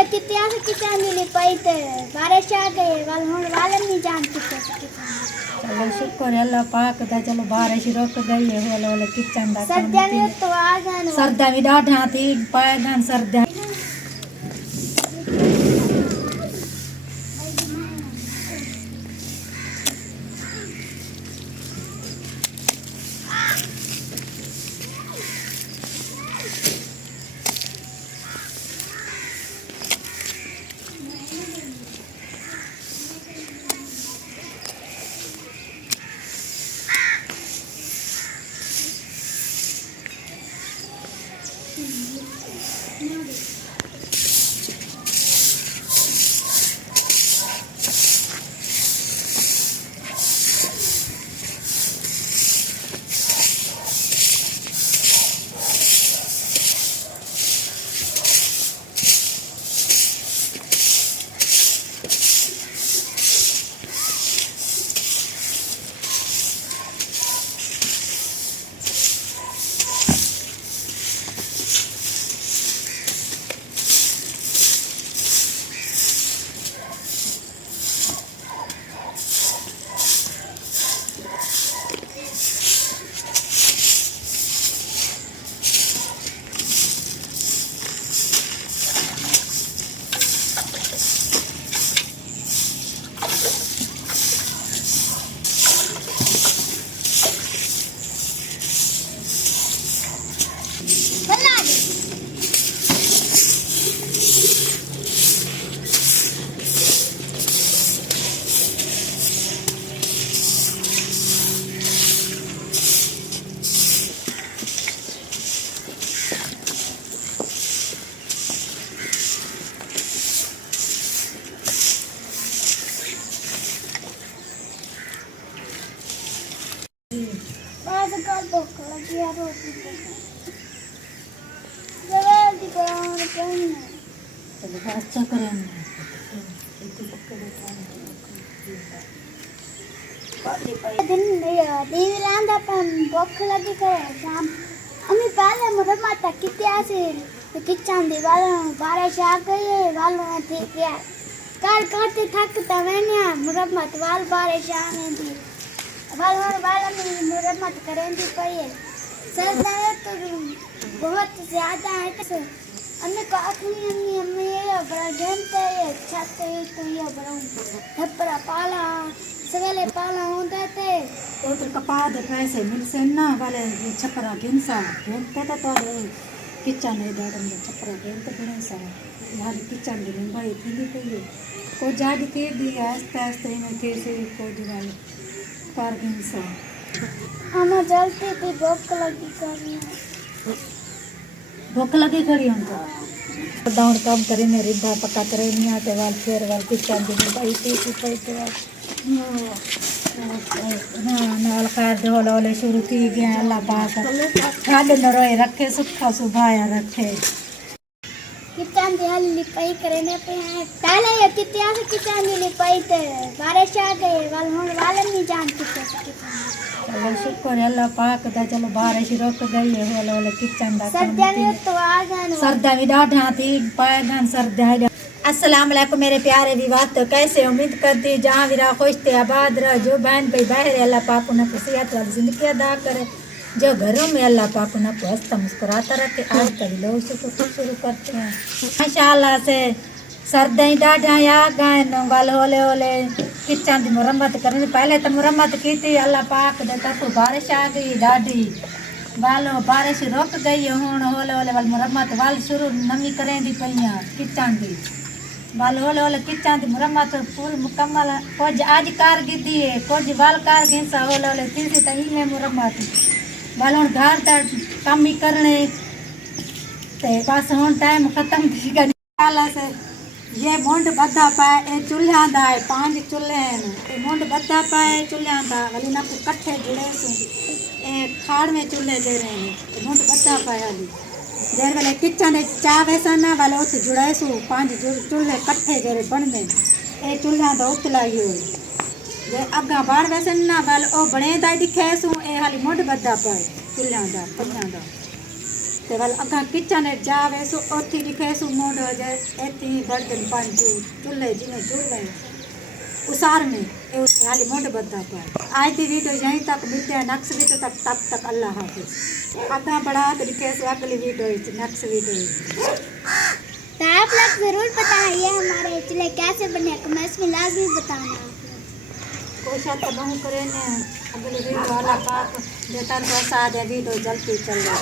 ये कितिया से किचन मिली पैते बारिश आ गई वाल हुन वालन नहीं जान किते चलो शुक्र है अल्लाह पाक दा चलो बारिश रुक गई है वाले किचन दा सर्दियां में तो आ गए सर्दियां भी ॾाढा थी पाए गन सर्दियां बाद का भूख लगी है रोटी जल्दी करो पहनना चलो अच्छा करेंगे दिन दीदी लांदा पर भूख लगी करे शाम अम्मी पहले मुझे माता कितिया से किचन दीवार बारिश आ गई है वालों ठीक है कार करते थकता मैंने मुरम्मत वाल बारिश आने दी वाल में मुरम्मत करेंगे पर ये सर्दियाँ तो बहुत ज़्यादा है तो अम्मी को अपनी अम्मी ये बड़ा घंटा ये छत तो ये बड़ा थप्पड़ा पाला सवेले पाला होता थे तो कपा दे पैसे मिल से ना वाले छपरा गिनसा घंटे तो किचन है दादम छपरा घंटे गिनसा यार किचन में भाई थी तो को जाग के दिया आस्ते आस्ते में कैसे को दिवाली कार गिनसा हमें जल्दी भी भूख लगी करनी भूख लगी खड़ी उनको डाउन काम करे ने रिब्बा पका करे नहीं आते वाल फिर वाल किचन में भाई पैसे हाँ नाल खैर दे होले शुरू थी गया अल्लाह पाक खाद न रोए रखे सुखा सुभाया रखे किचन दे हल्ली पई करने पे है पहले ये कितिया से किचन मिली पई थे बारिश आ गई वाल हुन वालन नहीं जान किते चलो शुक्र है अल्लाह पाक दा चलो बारिश रुक गई है वाले किचन दा सर्दियां में तो आ गए सर्दियां भी ॾाढा थी पाए गन सर्दियां अस्सलाम वालेकुम मेरे प्यारे विवाद तो कैसे उम्मीद करती जहाँ भी रहा खुश थे आबाद रह जो बहन भाई बाहर है अल्लाह पाक उन्हें खुशियात वाली जिंदगी अदा करे जो घरों में अल्लाह पाक उन्हें को हंसता मुस्कुराता रखे आज कभी लोग शुरू करते हैं माशाअल्लाह से सर्दियाँ ॾाढा आ गए वाल होले होले किचन की मुरम्मत करनी पहले तो मुरम्मत की थी अल्लाह पाक दे तरफ बारिश आ गई ॾाढी वालो बारिश रुक गई हूँ होले होले वाल मुरम्मत वाल शुरू नवी करेंदी पई किचन की वाल होले होले किचन की मुरम्मत पूरी मुकम्मल कुछ आज कार गिद्दी है कुछ वाल कार घिसा होले होले तीसरी तो इनमें मुरम्मत वाल हूँ घर तक कम ही करने ते बस हूँ टाइम खत्म थी गई से ये मुंड बद्धा पाए ए चूल्हा दा है 5 चूल्हे हैं मुंड बद्धा पाए चूल्हा दा वाली ना कट्ठे जुड़े सु ए खाड़ में चूल्हे दे रहे हैं मुंड बद्धा पाए वाली देर वाले किचन चा बेसन वाले उस जुड़े सु 5 चूल्हे कट्ठे जरे बन में ए चूल्हा दा उतला ही हो जे अगा बाड़ बेसन ना वाले ओ बने दा दिखे सु ए हाली मुंड बद्धा पाए चूल्हा दा पंजा दा ते वाल अगा किचन जावे सो ओथी दिखे सो मोड हो जाए एती बर्तन पानी चूल्हे जिने चूल्हे उसार में ए खाली मोड बता पर आज की वीडियो यहीं तक मिलते हैं नेक्स्ट वीडियो तक, तब तक अल्लाह हाफिज। अपना बड़ा तो दिखे सो अगली वीडियो नेक्स्ट वीडियो। तो आप लोग ज़रूर बताइए हमारे चिल्ले कैसे बने, कमेंट्स में लाजमी बताना। कोशिश तो बहुत करें ने अगली वीडियो वाला पाक देता तो साथ वीडियो जल्दी चल रहा।